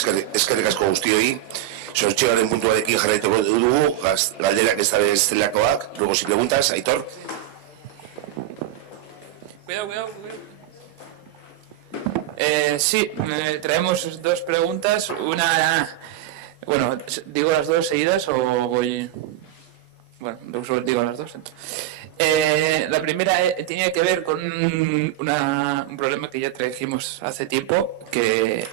eskerrik asko guztioi. Sortxearen puntuarekin jarraituko dugu, galderak ez da bestelakoak, luego si preguntas, Aitor. Cuidado. Sí, traemos dos preguntas. Una, bueno, ¿digo las dos seguidas o voy...? Bueno, digo las dos. La primera tenía que ver con un problema que ya trajimos hace tiempo, que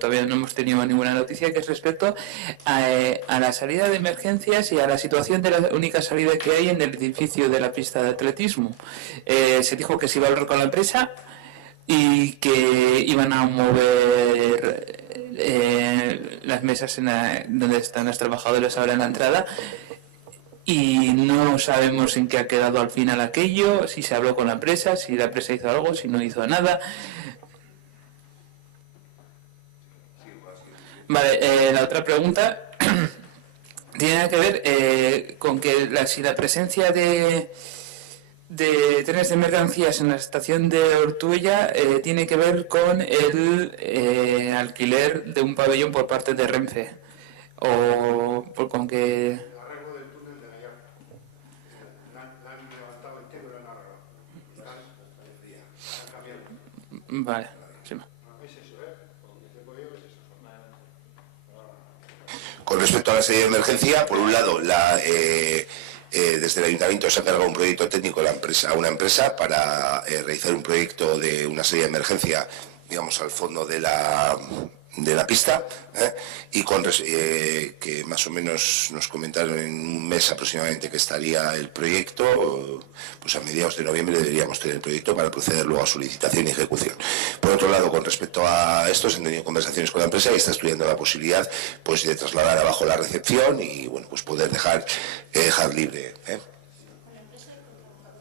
todavía no hemos tenido ninguna noticia, que es respecto a la salida de emergencias y a la situación de la única salida que hay en el edificio de la pista de atletismo. Se dijo que se iba a hablar con la empresa y que iban a mover las mesas donde están los trabajadores ahora en la entrada, y no sabemos en qué ha quedado al final aquello, si se habló con la empresa, si la empresa hizo algo, si no hizo nada. Vale, la otra pregunta tiene que ver con que si la presencia de trenes de mercancías en la estación de Ortuella tiene que ver con el alquiler de un pabellón por parte de Renfe, o con que... Arreglo del túnel de la llave. La han levantado entero y lo han arreglado. Han cambiado. Vale, sí. Con respecto a la salida de emergencia, por un lado, desde el Ayuntamiento se ha encargado un proyecto técnico a una empresa para realizar un proyecto de una salida de emergencia, digamos, al fondo de la pista, y que más o menos nos comentaron en un mes aproximadamente que estaría el proyecto. Pues a mediados de noviembre deberíamos tener el proyecto para proceder luego a su licitación y ejecución. Por otro lado, con respecto a esto, se han tenido conversaciones con la empresa y está estudiando la posibilidad, pues, de trasladar abajo la recepción y, bueno, pues poder dejar libre,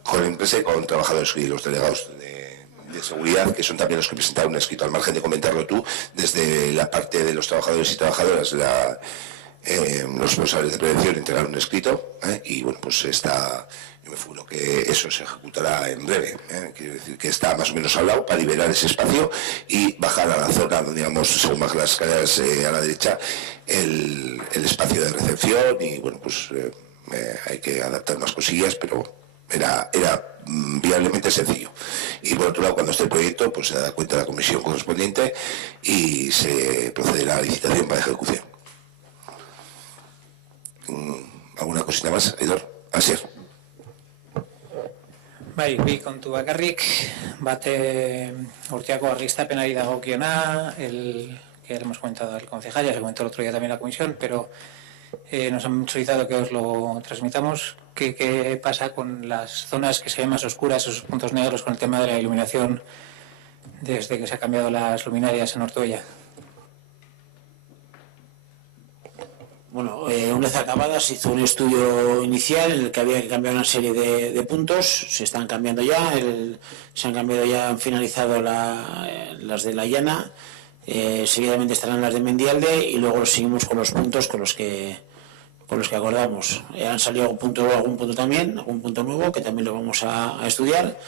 con la empresa y con trabajadores y los delegados de seguridad, que son también los que presentaron un escrito, al margen de comentarlo tú, desde la parte de los trabajadores y trabajadoras, los responsables de prevención entregaron un escrito, y bueno, pues yo me figuro que eso se ejecutará en breve, quiero decir que está más o menos hablado para liberar ese espacio y bajar a la zona donde, digamos, según bajan las escaleras a la derecha, el espacio de recepción, y bueno, pues hay que adaptar más cosillas, pero era viablemente sencillo. Y por otro lado, cuando esté el proyecto, pues se da cuenta la comisión correspondiente y se procederá a la licitación para ejecución. ¿Alguna cosita más, Aitor? Asier. Bai, bi kontu bakarrik, bate urteako argiztapenari dagokiona, que hemos comentado al concejal, ya se comentó el otro día también la comisión, pero nos han solicitado que os lo transmitamos. ¿Qué pasa con las zonas que se ven más oscuras, esos puntos negros, con el tema de la iluminación desde que se han cambiado las luminarias en Ortuella? Bueno, una vez acabada se hizo un estudio inicial en el que había que cambiar una serie de puntos. Se están cambiando ya, han finalizado las de la Llana, seguidamente estarán las de Mendialde, y luego seguimos con los puntos con los que acordamos. Han salido algún punto también, algún punto nuevo que también lo vamos a estudiar.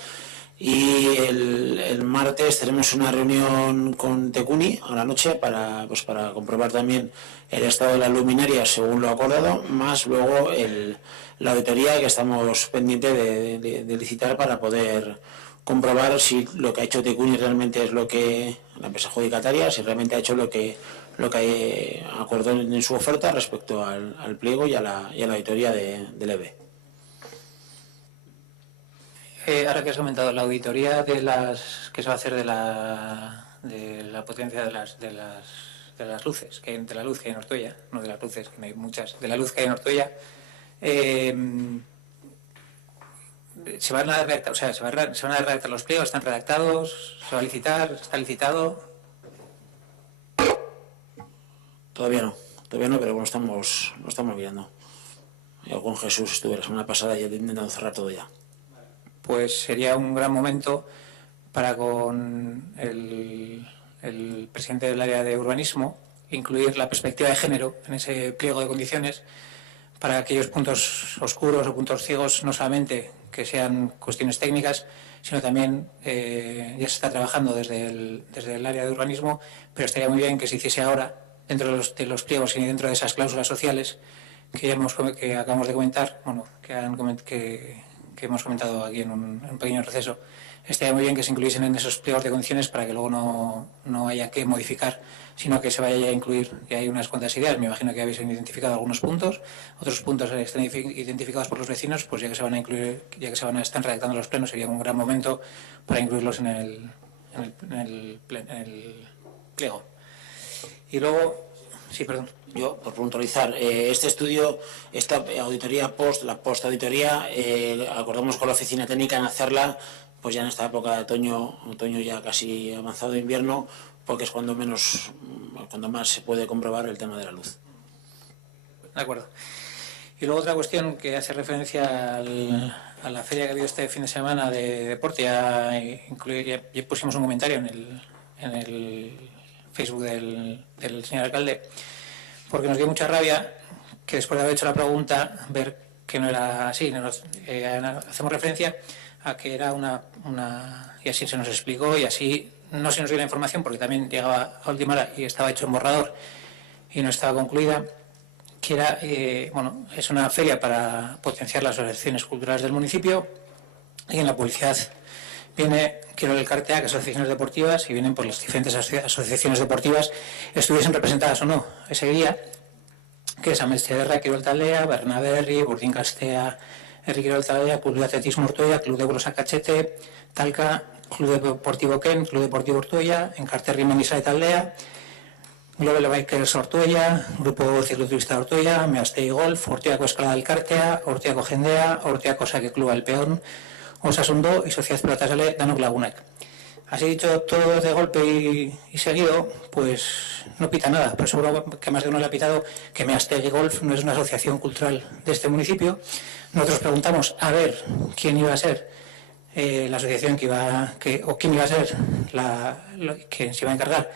Y el martes tenemos una reunión con Tecuni a la noche para comprobar también el estado de las luminarias según lo acordado, más luego la auditoría que estamos pendientes de licitar para poder comprobar si lo que ha hecho Tecuni realmente es lo que la empresa adjudicataria, si realmente ha hecho lo que acordó en su oferta respecto al pliego y a la auditoría del EVE. Ahora que has comentado la auditoría que se va a hacer de la potencia de las luces, de la luz que hay en Ortuella, no de las luces, que no hay muchas, de la luz que hay en Ortuella, se van a redactar los pliegos, están redactados, se va a licitar, está licitado. Todavía no, pero bueno, lo estamos mirando. Yo con Jesús estuve la semana pasada y intentando cerrar todo ya. Pues sería un gran momento para con el presidente del área de urbanismo incluir la perspectiva de género en ese pliego de condiciones para aquellos puntos oscuros o puntos ciegos, no solamente que sean cuestiones técnicas, sino también ya se está trabajando desde el área de urbanismo, pero estaría muy bien que se hiciese ahora, dentro de los pliegos y dentro de esas cláusulas sociales que acabamos de comentar, bueno, que hemos comentado aquí en un pequeño receso. Estaría muy bien que se incluyesen en esos pliegos de condiciones para que luego no haya que modificar, sino que se vaya a incluir. Y hay unas cuantas ideas, me imagino que habéis identificado algunos puntos, otros puntos están identificados por los vecinos, pues ya que se van a incluir, ya que están redactando los plenos, sería un gran momento para incluirlos en el pliego. Y luego, sí, perdón. Yo, por puntualizar, este estudio, esta auditoría la post-auditoría, acordamos con la oficina técnica en hacerla pues ya en esta época de otoño ya casi avanzado de invierno, porque es cuando más se puede comprobar el tema de la luz. De acuerdo. Y luego otra cuestión que hace referencia a la feria que ha habido este fin de semana de deporte, ya pusimos un comentario en el Facebook del señor alcalde, porque nos dio mucha rabia que después de haber hecho la pregunta, ver que no era así. Hacemos referencia a que era y así se nos explicó y así no se nos dio la información porque también llegaba a última hora y estaba hecho en borrador y no estaba concluida, que era, es una feria para potenciar las asociaciones culturales del municipio y en la publicidad viene, quiero el cartea, que asociaciones deportivas, y vienen por las diferentes asociaciones deportivas, estuviesen representadas o no ese día, que es Amestederra, Kirol Taldea, Bernaberri, Burdin Castea, Herri Kirol Taldea, Club de Atletismo Ortuella, Club de Brosa Cachete, Talca, Club Deportivo Ken, Club Deportivo Ortuella, Encarterri Menisa de Taldea, Global Bikers Ortuella, Grupo Cicloturista Ortuella, Meastei Golf, Ortuellako Escalada del Cartea, Ortuellako Jendea, Ortuellako Saque Club El Peón, Osasundo y Sociedad Pelota Sale Danok Lagunak. Así dicho todo de golpe y seguido, pues no pita nada, pero seguro que más de uno le ha pitado que Meastei Golf no es una asociación cultural de este municipio. Nosotros preguntamos a ver quién iba a ser la asociación o quién iba a ser quien se iba a encargar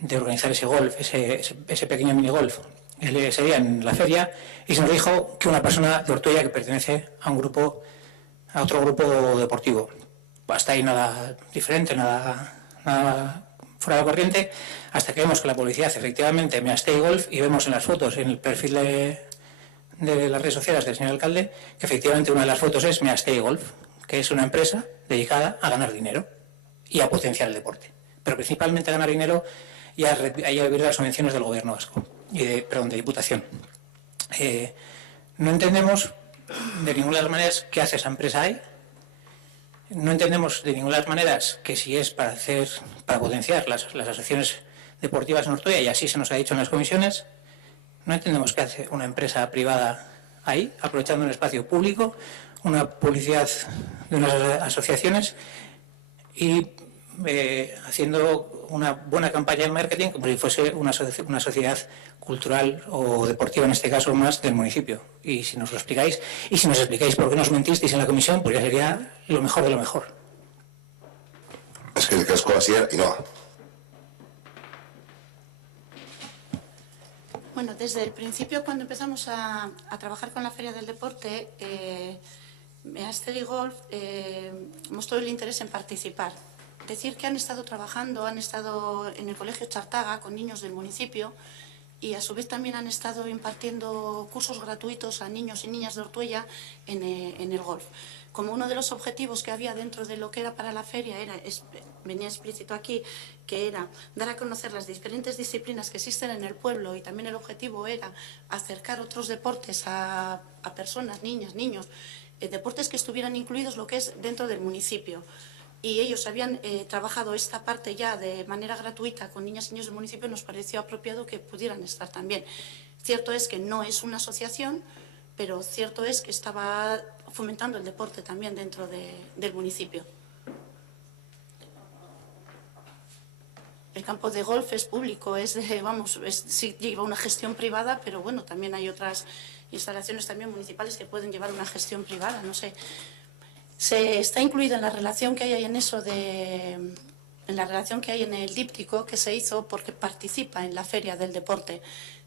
de organizar ese golf, ese pequeño mini golf ese día en la feria, y se nos dijo que una persona de Ortuella que pertenece a otro grupo deportivo. Hasta ahí nada diferente, nada fuera de la corriente, hasta que vemos que la publicidad efectivamente Meastei Golf, y vemos en las fotos, en el perfil de las redes sociales del señor alcalde, que efectivamente una de las fotos es Meastei Golf, que es una empresa dedicada a ganar dinero y a potenciar el deporte, pero principalmente a ganar dinero y a vivir las subvenciones del gobierno vasco, de Diputación. No entendemos de ninguna de las maneras qué hace esa empresa ahí. No entendemos de ninguna de las maneras que si es para potenciar las asociaciones deportivas en Ortuella, y así se nos ha dicho en las comisiones, no entendemos qué hace una empresa privada ahí, aprovechando un espacio público, una publicidad de unas asociaciones y haciendo una buena campaña de marketing como si fuese una sociedad cultural o deportiva, en este caso más del municipio. Y si nos lo explicáis, y si nos explicáis por qué nos mentisteis en la comisión, pues ya sería lo mejor de lo mejor. Es que el casco así y no. Bueno, desde el principio, cuando empezamos a trabajar con la Feria del Deporte, Meastei Golf mostró el interés en participar. Decir que han estado trabajando, han estado en el Colegio Chartaga con niños del municipio y a su vez también han estado impartiendo cursos gratuitos a niños y niñas de Ortuella en el golf. Como uno de los objetivos que había dentro de lo que era para la feria, venía explícito aquí, que era dar a conocer las diferentes disciplinas que existen en el pueblo, y también el objetivo era acercar otros deportes a personas, niñas, niños, deportes que estuvieran incluidos lo que es dentro del municipio. Y ellos habían trabajado esta parte ya de manera gratuita con niñas y niños del municipio, nos pareció apropiado que pudieran estar también. Cierto es que no es una asociación, pero cierto es que estaba fomentando el deporte también dentro del municipio. El campo de golf es público, sí lleva una gestión privada, pero bueno, también hay otras instalaciones también municipales que pueden llevar una gestión privada, no sé. Se está incluido en la relación que hay en la relación que hay en el díptico que se hizo porque participa en la Feria del Deporte.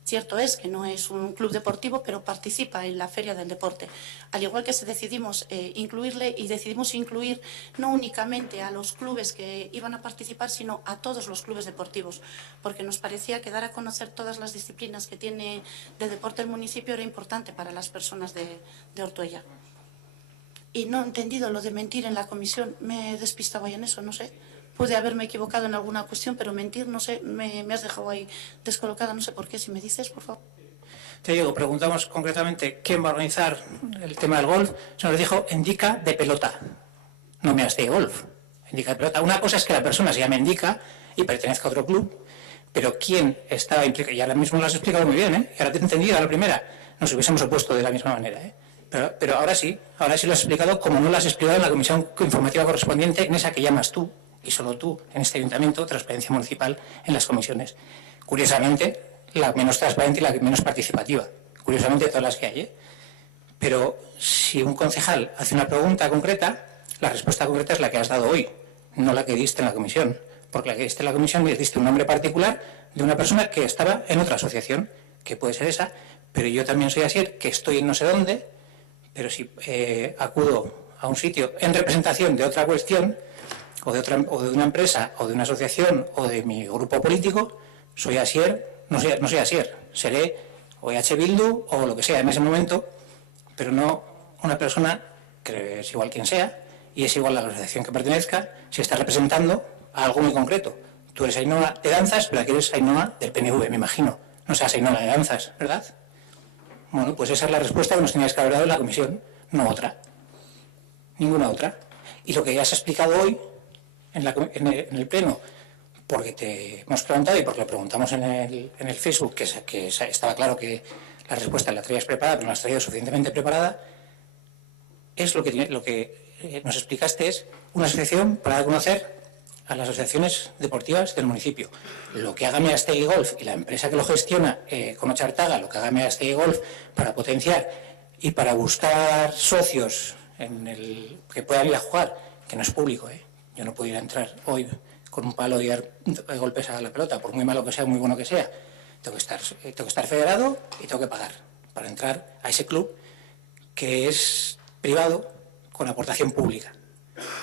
Cierto es que no es un club deportivo, pero participa en la Feria del Deporte. Al igual que decidimos incluirle y decidimos incluir no únicamente a los clubes que iban a participar, sino a todos los clubes deportivos, porque nos parecía que dar a conocer todas las disciplinas que tiene de deporte el municipio era importante para las personas de Ortuella. Y no he entendido lo de mentir en la comisión, me he despistado ahí en eso, no sé. Pude haberme equivocado en alguna cuestión, pero mentir, no sé, me has dejado ahí descolocada, no sé por qué. Si me dices, por favor. Te digo, preguntamos concretamente quién va a organizar el tema del golf. Se nos dijo Endica de pelota, no me haste golf. Endica de pelota. Una cosa es que la persona se llame Endica y pertenezca a otro club, pero quién estaba implicado, y ahora mismo lo has explicado muy bien, ¿eh? Y ahora te he entendido a la primera, nos hubiésemos opuesto de la misma manera, ¿eh? Pero ahora sí lo has explicado como no lo has explicado en la comisión informativa correspondiente, en esa que llamas tú, y solo tú, en este ayuntamiento, transparencia municipal en las comisiones. Curiosamente, la menos transparente y la menos participativa. Curiosamente, todas las que hay, ¿eh? Pero si un concejal hace una pregunta concreta, la respuesta concreta es la que has dado hoy, no la que diste en la comisión. Porque la que diste en la comisión me diste un nombre particular de una persona que estaba en otra asociación, que puede ser esa, pero yo también soy Asier, que estoy en no sé dónde, pero si acudo a un sitio en representación de otra cuestión, o de una empresa, o de una asociación, o de mi grupo político, soy Asier, no soy Asier, seré o EH Bildu o lo que sea en ese momento, pero no una persona que es igual quien sea, y es igual a la asociación que pertenezca, si está representando a algo muy concreto. Tú eres Ainhoa de Danzas, pero aquí eres Ainhoa del PNV, me imagino. No seas Ainhoa de Danzas, ¿verdad? Bueno, pues esa es la respuesta que nos tenías que haber dado en la comisión, no otra. Ninguna otra. Y lo que ya has explicado hoy en el pleno, porque te hemos preguntado y porque lo preguntamos en el Facebook, que estaba claro que la respuesta la traías preparada, pero no la has traído suficientemente preparada, es lo que nos explicaste, es una asociación para dar a conocer a las asociaciones deportivas del municipio. Lo que haga Meastegue Golf y la empresa que lo gestiona con Ochartaga, lo que haga Meastegue Golf para potenciar y para buscar socios que puedan ir a jugar, que no es público, yo no puedo ir a entrar hoy con un palo y dar golpes a la pelota, por muy malo que sea, muy bueno que sea. Tengo que estar federado y tengo que pagar para entrar a ese club que es privado con aportación pública,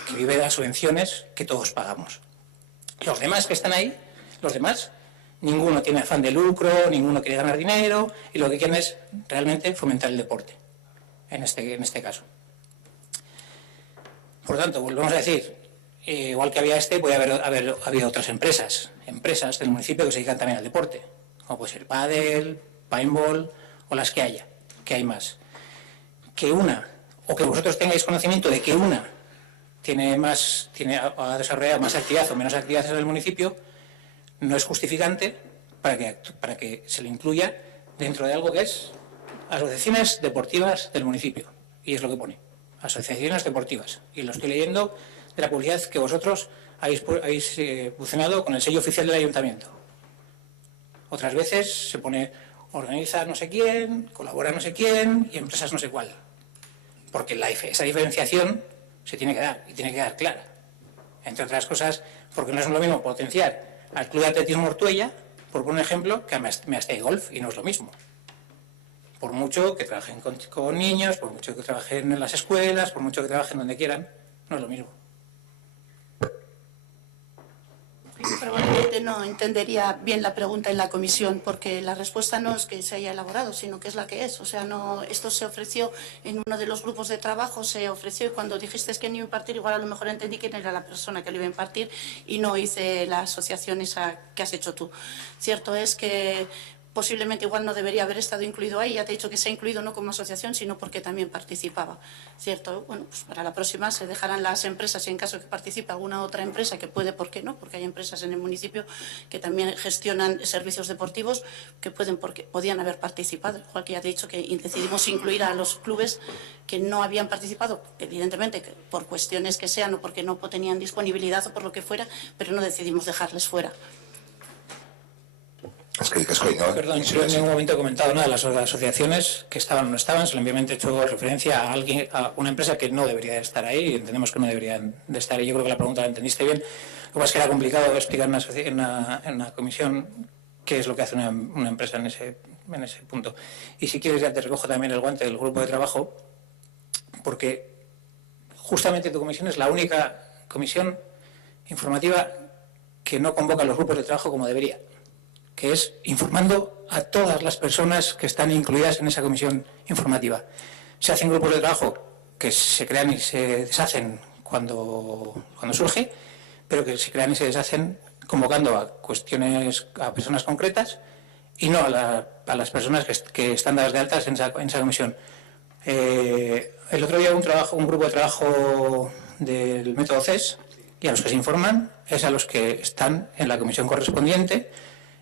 que vive de las subvenciones que todos pagamos. Los demás que están ahí, ninguno tiene afán de lucro, ninguno quiere ganar dinero, y lo que quieren es realmente fomentar el deporte, en este caso. Por lo tanto, volvemos a decir, igual que había puede haber habido otras empresas del municipio que se dedican también al deporte, como puede ser pádel, paintball o las que haya, que hay más. Que una, o que vosotros tengáis conocimiento de que una ha desarrollado más actividad o menos actividad en el municipio, no es justificante para que se le incluya dentro de algo que es asociaciones deportivas del municipio. Y es lo que pone, asociaciones deportivas. Y lo estoy leyendo de la publicidad que vosotros habéis funcionado con el sello oficial del ayuntamiento. Otras veces se pone organiza no sé quién, colabora no sé quién y empresas no sé cuál. Porque esa diferenciación se tiene que dar, y tiene que dar clara. Entre otras cosas, porque no es lo mismo potenciar al Club de Atletismo Ortuella, por poner un ejemplo, que a Meastegue Golf, y no es lo mismo. Por mucho que trabajen con niños, por mucho que trabajen en las escuelas, por mucho que trabajen donde quieran, no es lo mismo. Probablemente no entendería bien la pregunta en la comisión, porque la respuesta no es que se haya elaborado, sino que es la que es. O sea, no, esto se ofreció en uno de los grupos de trabajo, se ofreció y cuando dijiste que no iba a impartir, igual a lo mejor entendí quién era la persona que lo iba a impartir y no hice la asociación esa que has hecho tú. Cierto es que posiblemente igual no debería haber estado incluido ahí, ya te he dicho que se ha incluido no como asociación, sino porque también participaba, ¿cierto? Bueno, pues para la próxima se dejarán las empresas, y en caso de que participe alguna otra empresa, que puede, ¿por qué no? Porque hay empresas en el municipio que también gestionan servicios deportivos que podían haber participado, igual que ya te he dicho que decidimos incluir a los clubes que no habían participado, evidentemente por cuestiones que sean o porque no tenían disponibilidad o por lo que fuera, pero no decidimos dejarles fuera. Perdón, yo en ningún momento he comentado nada de las asociaciones que estaban o no estaban, simplemente he hecho referencia a una empresa que no debería de estar ahí, y entendemos que no deberían de estar ahí. Yo creo que la pregunta la entendiste bien. Lo que pasa es que era complicado explicar en una comisión qué es lo que hace una empresa en ese punto. Y si quieres ya te recojo también el guante del grupo de trabajo, porque justamente tu comisión es la única comisión informativa que no convoca a los grupos de trabajo como debería, que es informando a todas las personas que están incluidas en esa comisión informativa. Se hacen grupos de trabajo que se crean y se deshacen cuando surge, pero que se crean y se deshacen convocando a personas concretas y no a las personas que están dadas de altas en esa comisión. El otro día un grupo de trabajo del método CES, y a los que se informan es a los que están en la comisión correspondiente,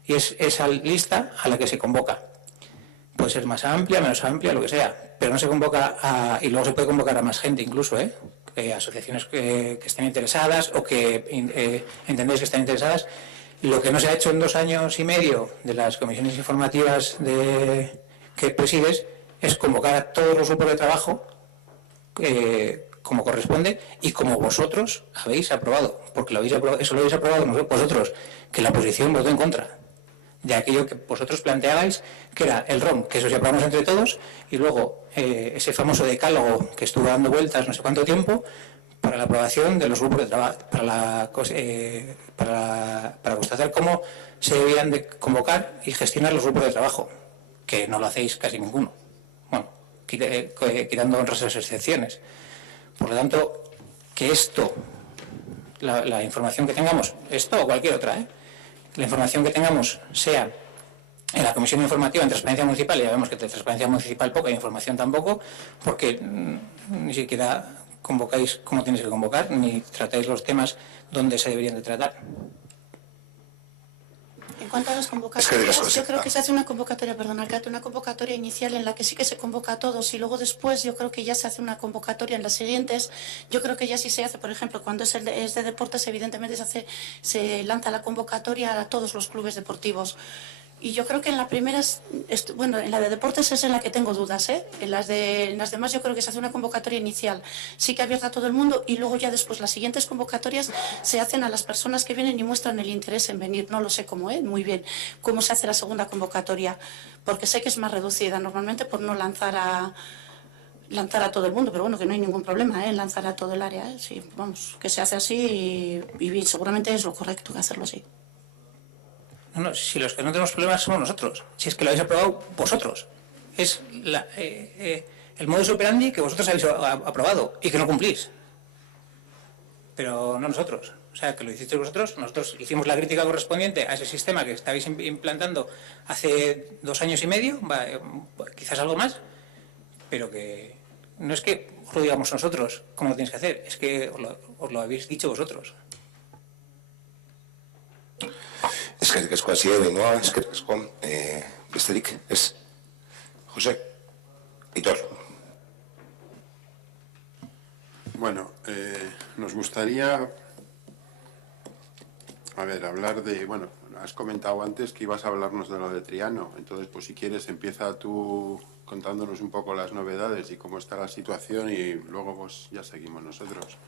y es esa lista a la que se convoca. Puede ser más amplia, menos amplia, lo que sea, pero no se convoca y luego se puede convocar a más gente incluso, asociaciones que estén interesadas o que entendéis que están interesadas. Lo que no se ha hecho en 2 años y medio de las comisiones informativas que presides es convocar a todos los grupos de trabajo como corresponde y como vosotros habéis aprobado, porque eso lo habéis aprobado vosotros, que la oposición votó en contra de aquello que vosotros planteabais, que era el ROM, que eso se aprobamos entre todos, y luego ese famoso decálogo que estuvo dando vueltas no sé cuánto tiempo para la aprobación de los grupos de trabajo, para constatar cómo se debían de convocar y gestionar los grupos de trabajo, que no lo hacéis casi ninguno, bueno, quitando honrosas excepciones. Por lo tanto, que esto, la información que tengamos, esto o cualquier otra, la información que tengamos sea en la Comisión Informativa en Transparencia Municipal, y ya vemos que de Transparencia Municipal poca, información tampoco, porque ni siquiera convocáis como tenéis que convocar, ni tratáis los temas donde se deberían de tratar. En cuanto a las convocatorias, yo creo que se hace una convocatoria, una convocatoria inicial en la que sí que se convoca a todos y luego después yo creo que ya se hace una convocatoria en las siguientes. Yo creo que ya sí se hace, por ejemplo, cuando es de deportes, evidentemente se lanza la convocatoria a todos los clubes deportivos. Y yo creo que en la primera, en la de deportes es en la que tengo dudas, en las demás yo creo que se hace una convocatoria inicial, sí que abierta a todo el mundo, y luego ya después las siguientes convocatorias se hacen a las personas que vienen y muestran el interés en venir. No lo sé cómo, muy bien, cómo se hace la segunda convocatoria, porque sé que es más reducida normalmente por no lanzar a todo el mundo, pero bueno, que no hay ningún problema en lanzar a todo el área, sí, vamos, que se hace así y seguramente es lo correcto que hacerlo así. No, si los que no tenemos problemas somos nosotros, si es que lo habéis aprobado vosotros. Es el modus operandi que vosotros habéis aprobado y que no cumplís. Pero no nosotros. O sea, que lo hicisteis vosotros, nosotros hicimos la crítica correspondiente a ese sistema que estabais implantando hace 2 años y medio, quizás algo más, pero que no es que os lo digamos nosotros cómo lo tenéis que hacer, es que os lo habéis dicho vosotros. Eskerrik asko hasi bengoa, eskerrik asko besterik, ez? José, Aitor. Bueno, nos gustaría, hablar de, bueno, has comentado antes que ibas a hablarnos de lo de Triano, entonces pues si quieres empieza tú contándonos un poco las novedades y cómo está la situación y luego pues ya seguimos nosotros.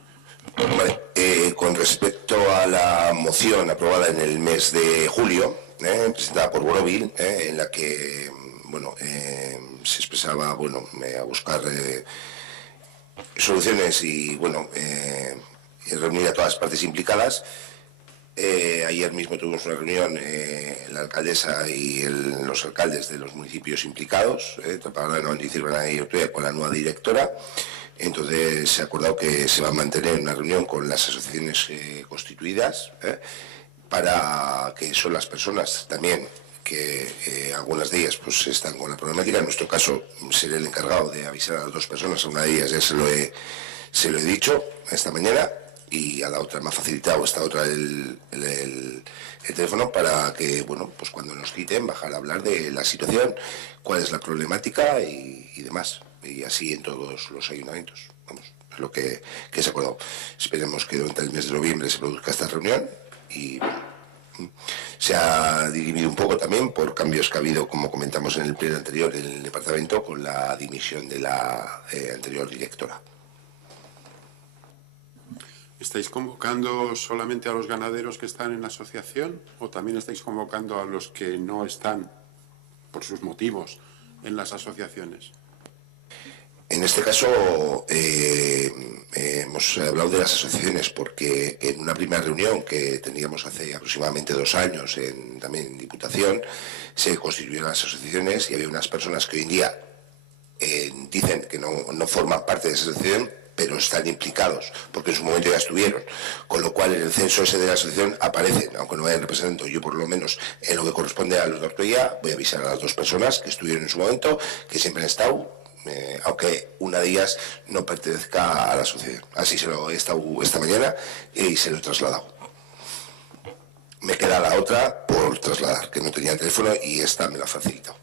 Vale, con respecto a la moción aprobada en el mes de julio, presentada por Borovil, en la que se expresaba a buscar soluciones y reunir a todas las partes implicadas. Ayer mismo tuvimos una reunión la alcaldesa y los alcaldes de los municipios implicados, Trapagaran, Cibra y Ortuella, con la nueva directora. Entonces se ha acordado que se va a mantener una reunión con las asociaciones constituidas, para que son las personas también que algunas de ellas pues están con la problemática. En nuestro caso seré el encargado de avisar a las 2 personas, a una de ellas ya se lo he dicho esta mañana, y a la otra me ha facilitado esta otra el teléfono para que pues cuando nos citen bajar a hablar de la situación, cuál es la problemática y demás. Y así en todos los ayuntamientos. Vamos, es lo que se ha acordado. Esperemos que durante el mes de noviembre se produzca esta reunión y se ha dirimido un poco también por cambios que ha habido, como comentamos en el pleno anterior, en el departamento con la dimisión de la anterior directora. ¿Estáis convocando solamente a los ganaderos que están en la asociación o también estáis convocando a los que no están por sus motivos en las asociaciones. En este caso hemos hablado de las asociaciones porque en una primera reunión que teníamos hace aproximadamente 2 años también en Diputación se constituyeron las asociaciones y había unas personas que hoy en día dicen que no forman parte de esa asociación, pero están implicados, porque en su momento ya estuvieron, con lo cual en el censo ese de la asociación aparecen, aunque no vayan representando. Yo por lo menos en lo que corresponde a los de Ortuella voy a avisar a las 2 personas que estuvieron en su momento, que siempre han estado, aunque una de ellas no pertenezca a la asociación. Así se lo he estado esta mañana y se lo he trasladado. Me queda la otra por trasladar, que no tenía teléfono y esta me la ha facilitado.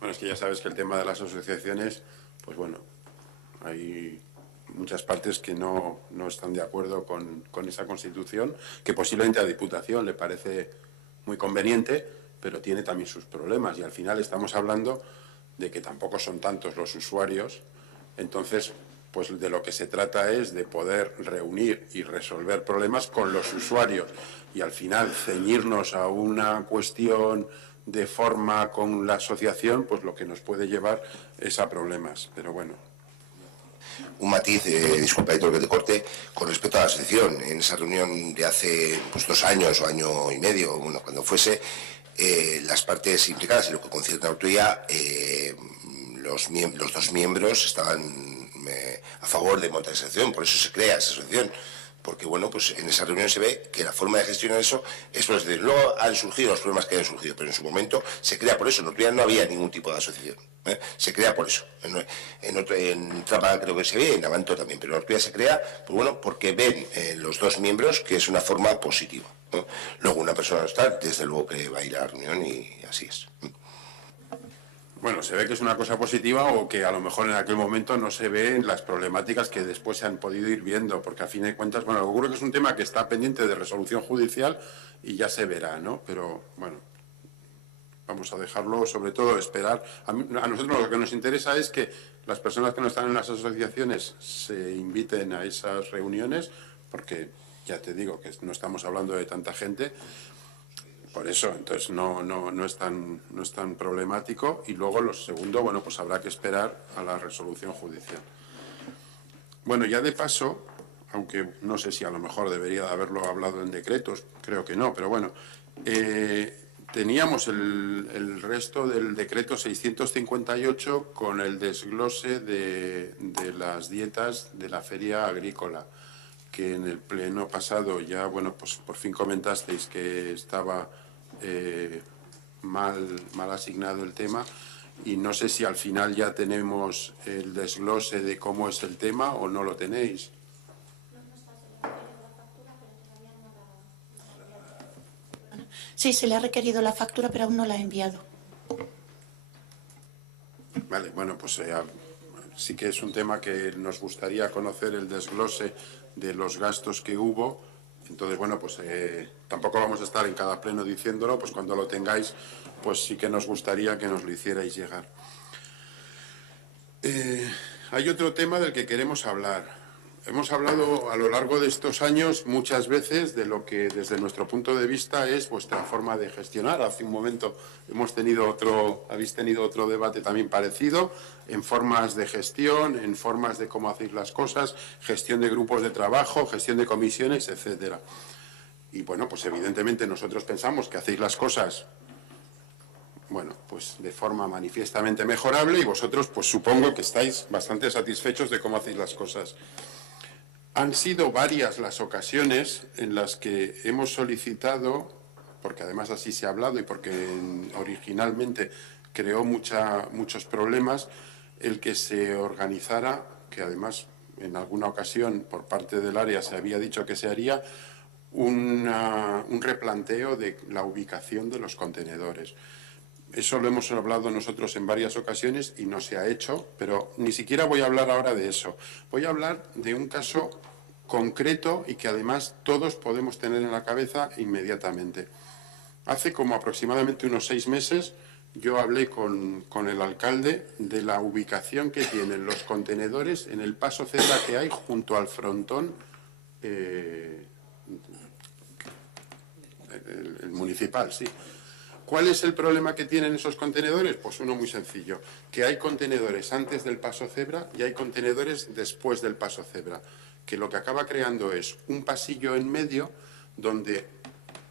Bueno, es que ya sabes que el tema de las asociaciones, pues bueno, hay muchas partes que no están de acuerdo con esa constitución, que posiblemente a la Diputación le parece muy conveniente, pero tiene también sus problemas y al final estamos hablando de que tampoco son tantos los usuarios. Entonces, pues de lo que se trata es de poder reunir y resolver problemas con los usuarios y al final ceñirnos a una cuestión de forma con la asociación, pues lo que nos puede llevar es a problemas, pero bueno. Un matiz, disculpa Héctor que te corte, con respecto a la asociación. En esa reunión de hace 2 años o año y medio, bueno, cuando fuese, las partes implicadas en lo que concierne a Ortuella, los 2 miembros estaban a favor de montar esa asociación, por eso se crea esa asociación. Porque bueno, pues en esa reunión se ve que la forma de gestionar eso es, pues, decir, luego han surgido los problemas que han surgido, pero en su momento se crea por eso. En Ortuella no había ningún tipo de asociación, se crea por eso. En Trapa creo que se ve, en Avanto también, pero en Ortuella se crea, pues bueno, porque ven los 2 miembros que es una forma positiva. Luego una persona no está, desde luego que va a ir a la reunión y así es. Bueno, se ve que es una cosa positiva o que a lo mejor en aquel momento no se ven las problemáticas que después se han podido ir viendo, porque a fin de cuentas, bueno, lo que ocurre que es un tema que está pendiente de resolución judicial y ya se verá, ¿no? Pero, bueno, vamos a dejarlo, sobre todo, esperar. A nosotros lo que nos interesa es que las personas que no están en las asociaciones se inviten a esas reuniones, porque ya te digo que no estamos hablando de tanta gente. Por eso, entonces no es tan problemático. Y luego lo segundo, bueno, pues habrá que esperar a la resolución judicial. Bueno, ya de paso, aunque no sé si a lo mejor debería de haberlo hablado en decretos, creo que no, pero bueno, teníamos el resto del decreto 658 con el desglose de las dietas de la feria agrícola, que en el pleno pasado ya, bueno, pues por fin comentasteis que estaba mal asignado el tema y no sé si al final ya tenemos el desglose de cómo es el tema o no lo tenéis. Sí, se le ha requerido la factura, pero aún no la ha enviado. Vale, bueno, pues sí que es un tema que nos gustaría conocer el desglose de los gastos que hubo. Entonces, bueno, pues tampoco vamos a estar en cada pleno diciéndolo, pues cuando lo tengáis, pues sí que nos gustaría que nos lo hicierais llegar. Hay otro tema del que queremos hablar. Hemos hablado a lo largo de estos años muchas veces de lo que desde nuestro punto de vista es vuestra forma de gestionar. Hace un momento habéis tenido otro debate también parecido en formas de gestión, en formas de cómo hacéis las cosas, gestión de grupos de trabajo, gestión de comisiones, etcétera. Y bueno, pues evidentemente nosotros pensamos que hacéis las cosas, bueno, pues de forma manifiestamente mejorable y vosotros pues supongo que estáis bastante satisfechos de cómo hacéis las cosas. Han sido varias las ocasiones en las que hemos solicitado, porque además así se ha hablado y porque originalmente creó muchos problemas, el que se organizara, que además en alguna ocasión por parte del área se había dicho que se haría, un replanteo de la ubicación de los contenedores. Eso lo hemos hablado nosotros en varias ocasiones y no se ha hecho, pero ni siquiera voy a hablar ahora de eso. Voy a hablar de un caso concreto y que además todos podemos tener en la cabeza inmediatamente. Hace como aproximadamente unos 6 meses yo hablé con el alcalde de la ubicación que tienen los contenedores en el paso cebra que hay junto al frontón el municipal, sí. ¿Cuál es el problema que tienen esos contenedores? Pues uno muy sencillo, que hay contenedores antes del paso cebra y hay contenedores después del paso cebra, que lo que acaba creando es un pasillo en medio donde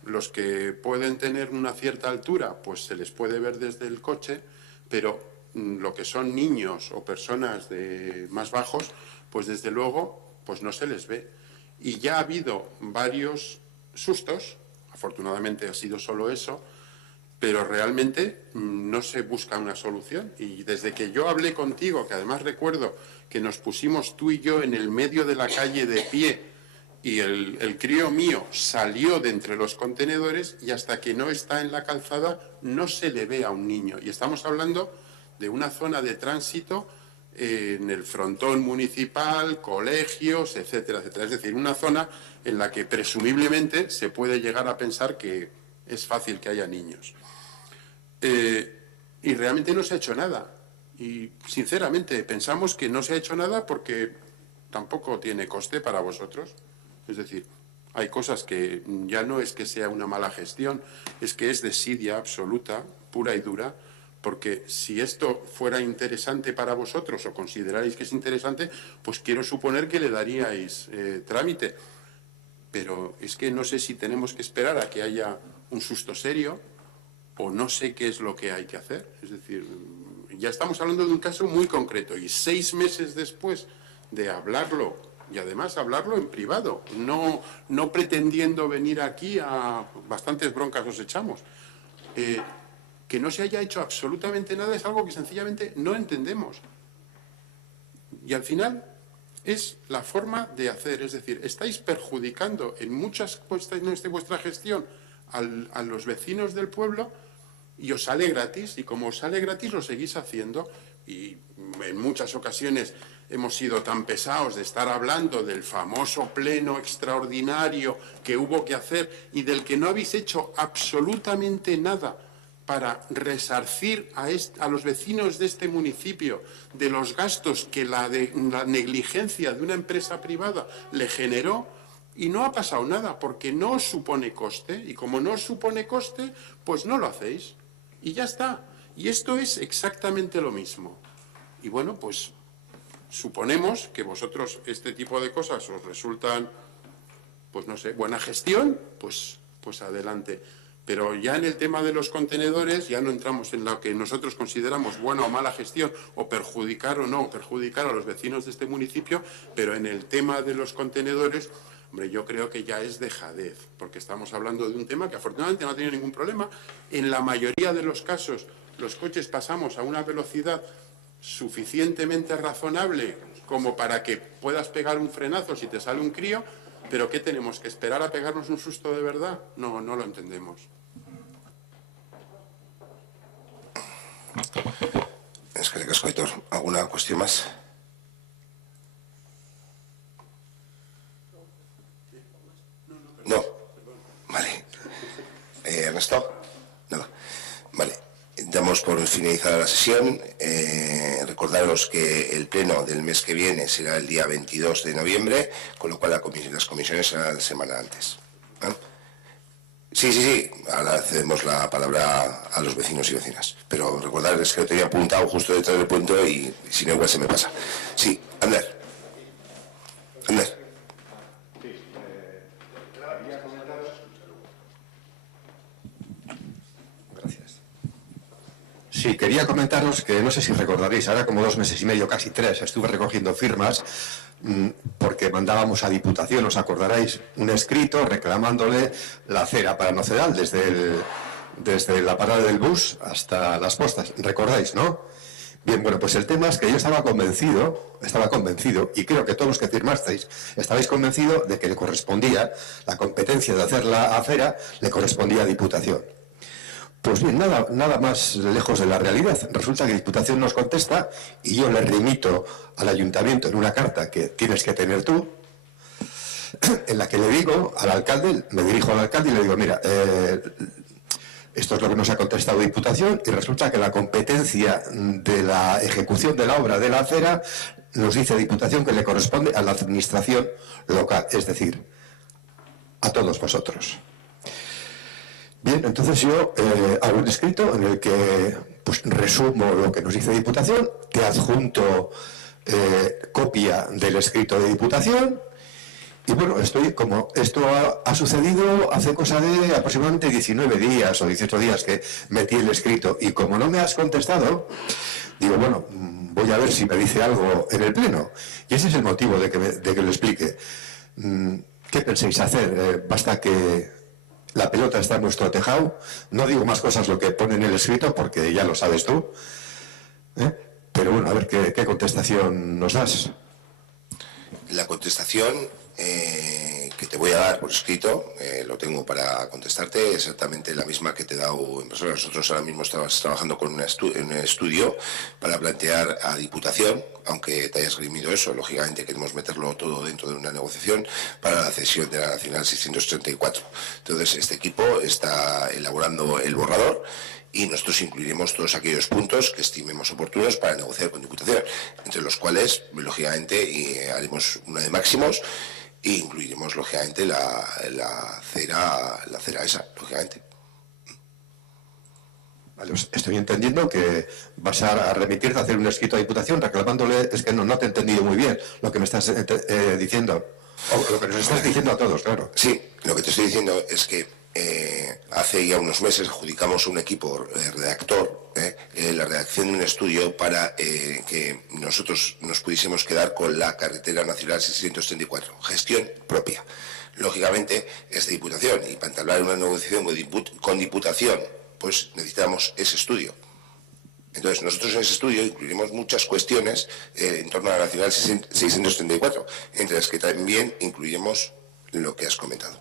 los que pueden tener una cierta altura, pues se les puede ver desde el coche, pero lo que son niños o personas de más bajos, pues desde luego pues no se les ve. Y ya ha habido varios sustos, afortunadamente ha sido solo eso, pero realmente no se busca una solución. Y desde que yo hablé contigo, que además recuerdo que nos pusimos tú y yo en el medio de la calle de pie y el crío mío salió de entre los contenedores y hasta que no está en la calzada no se le ve a un niño. Y estamos hablando de una zona de tránsito en el frontón municipal, colegios, etcétera, etcétera. Es decir, una zona en la que presumiblemente se puede llegar a pensar que es fácil que haya niños. Y realmente no se ha hecho nada. Y sinceramente pensamos que no se ha hecho nada porque tampoco tiene coste para vosotros. Es decir, hay cosas que ya no es que sea una mala gestión, es que es desidia absoluta, pura y dura, porque si esto fuera interesante para vosotros o consideráis que es interesante, pues quiero suponer que le daríais trámite. Pero es que no sé si tenemos que esperar a que haya un susto serio o no sé qué es lo que hay que hacer. Es decir, ya estamos hablando de un caso muy concreto y 6 meses después de hablarlo, y además hablarlo en privado, no pretendiendo venir aquí a bastantes broncas os echamos, que no se haya hecho absolutamente nada es algo que sencillamente no entendemos. Y al final es la forma de hacer, es decir, estáis perjudicando en muchas cuestiones de vuestra gestión a los vecinos del pueblo y os sale gratis, y como os sale gratis lo seguís haciendo, y en muchas ocasiones hemos sido tan pesados de estar hablando del famoso pleno extraordinario que hubo que hacer y del que no habéis hecho absolutamente nada para resarcir a los vecinos de este municipio de los gastos que la negligencia de una empresa privada le generó. Y no ha pasado nada, porque no os supone coste, y como no os supone coste, pues no lo hacéis. Y ya está. Y esto es exactamente lo mismo. Y bueno, pues suponemos que vosotros este tipo de cosas os resultan, pues no sé, buena gestión, pues adelante. Pero ya en el tema de los contenedores ya no entramos en lo que nosotros consideramos buena o mala gestión, o perjudicar o no perjudicar a los vecinos de este municipio, pero en el tema de los contenedores, hombre, yo creo que ya es dejadez, porque estamos hablando de un tema que afortunadamente no ha tenido ningún problema. En la mayoría de los casos, los coches pasamos a una velocidad suficientemente razonable como para que puedas pegar un frenazo si te sale un crío, pero ¿qué tenemos? ¿Que esperar a pegarnos un susto de verdad? No lo entendemos. Es que Aitor, ¿alguna cuestión más? No. Vale. ¿Ernesto? Nada. Vale. Damos por finalizada la sesión. Recordaros que el pleno del mes que viene será el día 22 de noviembre, con lo cual las comisiones serán la semana antes. ¿Eh? Sí. Ahora cedemos la palabra a los vecinos y vecinas. Pero recordad que lo tenía apuntado justo detrás del punto y si no igual se me pasa. Sí, Ander. Sí, quería comentaros que no sé si recordaréis, ahora como 2 meses y medio, casi 3, estuve recogiendo firmas porque mandábamos a Diputación, os acordaréis, un escrito reclamándole la acera para Nocedal desde la parada del bus hasta las postas. ¿Recordáis, no? Bien, bueno, pues el tema es que yo estaba convencido, y creo que todos los que firmasteis estabais convencidos de que le correspondía, la competencia de hacer la acera le correspondía a Diputación. Pues bien, nada más lejos de la realidad. Resulta que Diputación nos contesta y yo le remito al Ayuntamiento en una carta que tienes que tener tú, en la que le digo al alcalde, me dirijo al alcalde y le digo, mira, esto es lo que nos ha contestado Diputación y resulta que la competencia de la ejecución de la obra de la acera nos dice Diputación que le corresponde a la administración local, es decir, a todos vosotros. Bien, entonces yo hago un escrito en el que pues, resumo lo que nos dice Diputación, te adjunto copia del escrito de Diputación y bueno, como esto ha sucedido hace cosa de aproximadamente 19 días o 18 días que metí el escrito y como no me has contestado, digo, bueno, voy a ver si me dice algo en el Pleno. Y ese es el motivo de que lo explique. ¿Qué pensáis hacer? Basta que la pelota está en nuestro tejado. No digo más cosas lo que pone en el escrito porque ya lo sabes tú. Pero bueno, a ver qué contestación nos das. La contestación que te voy a dar por escrito, lo tengo para contestarte, exactamente la misma que te he dado en persona. Nosotros ahora mismo estamos trabajando con un estudio para plantear a Diputación, aunque te hayas esgrimido eso, lógicamente queremos meterlo todo dentro de una negociación para la cesión de la Nacional 634. Entonces este equipo está elaborando el borrador y nosotros incluiremos todos aquellos puntos que estimemos oportunos para negociar con Diputación, entre los cuales, lógicamente, haremos una de máximos e incluiremos, lógicamente, la cera esa, lógicamente. Vale, estoy entendiendo que vas a remitirte a hacer un escrito a Diputación reclamándole, es que no te he entendido muy bien lo que me estás diciendo, o lo que nos estás diciendo a todos, claro. Sí, lo que te estoy diciendo es que hace ya unos meses adjudicamos un equipo redactor, la redacción de un estudio para que nosotros nos pudiésemos quedar con la carretera nacional 634, gestión propia. Lógicamente es de Diputación y para entablar una negociación con Diputación pues necesitamos ese estudio. Entonces nosotros en ese estudio incluiremos muchas cuestiones en torno a la nacional 634, entre las que también incluiremos lo que has comentado,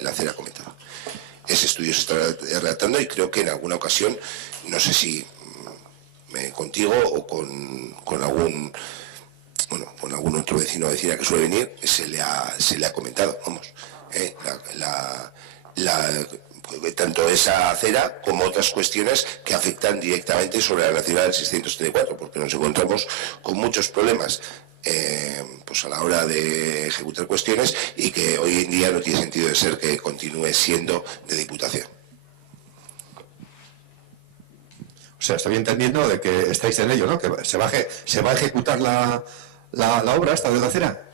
la acera comentada. Ese estudio se está redactando y creo que en alguna ocasión, no sé si contigo o con algún otro vecino o vecina que suele venir, se le ha comentado, vamos, tanto esa acera como otras cuestiones que afectan directamente sobre la Nacional 634, porque nos encontramos con muchos problemas pues a la hora de ejecutar cuestiones y que hoy en día no tiene sentido de ser que continúe siendo de Diputación. O sea, estoy entendiendo de que estáis en ello, ¿no? Que se va a ejecutar la obra esta de la acera.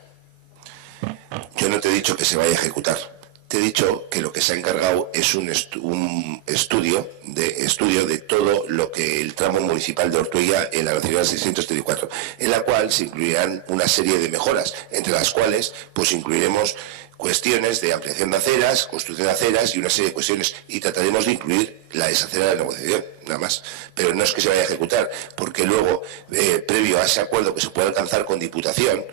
Yo no te he dicho que se vaya a ejecutar. Te he dicho que lo que se ha encargado es un estudio de todo lo que el tramo municipal de Ortuella en la Nacional 634, en la cual se incluirán una serie de mejoras, entre las cuales pues incluiremos cuestiones de ampliación de aceras, construcción de aceras y una serie de cuestiones, y trataremos de incluir la desacera de la negociación, nada más. Pero no es que se vaya a ejecutar, porque luego, previo a ese acuerdo que se puede alcanzar con Diputación,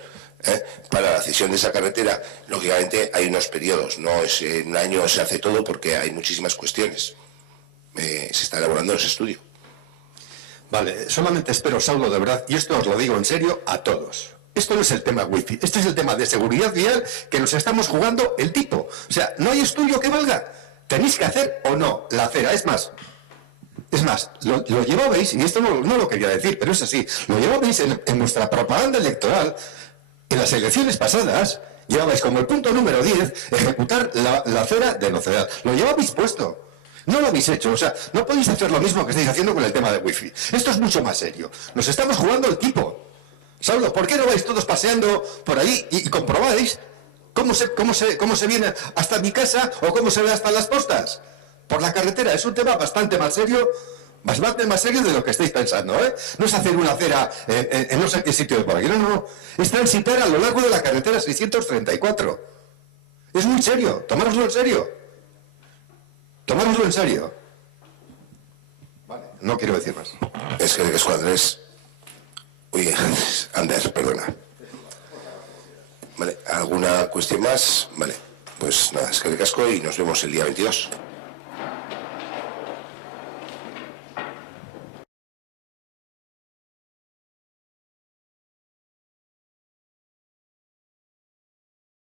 para la cesión de esa carretera, lógicamente hay unos periodos, no es en un año se hace todo porque hay muchísimas cuestiones. Se está elaborando ese estudio. Vale, solamente espero, Saulo, de verdad, y esto os lo digo en serio a todos. Esto no es el tema wifi, este es el tema de seguridad vial que nos estamos jugando el tipo. O sea, no hay estudio que valga. Tenéis que hacer o no la acera. Es más, lo llevabais, y esto no lo quería decir, pero es así, lo llevabais en nuestra propaganda electoral. En las elecciones pasadas llevabais como el punto número 10 ejecutar la acera de Nocedal. Lo llevabais puesto. No lo habéis hecho. O sea, no podéis hacer lo mismo que estáis haciendo con el tema de wifi. Esto es mucho más serio. Nos estamos jugando el tipo. Saulo, ¿por qué no vais todos paseando por ahí y comprobáis cómo se viene hasta mi casa o cómo se ve hasta las postas? Por la carretera. Es un tema bastante más serio. Bastante más serio de lo que estáis pensando, ¿eh? No es hacer una acera en no sé qué sitio de por aquí, no. Es transitar a lo largo de la carretera 634. Es muy serio, tomároslo en serio. Tomároslo en serio. Vale, no quiero decir más. Es que Andrés. Oye, Andrés, perdona. Vale, ¿alguna cuestión más? Vale, pues nada, es que casco y nos vemos el día 22.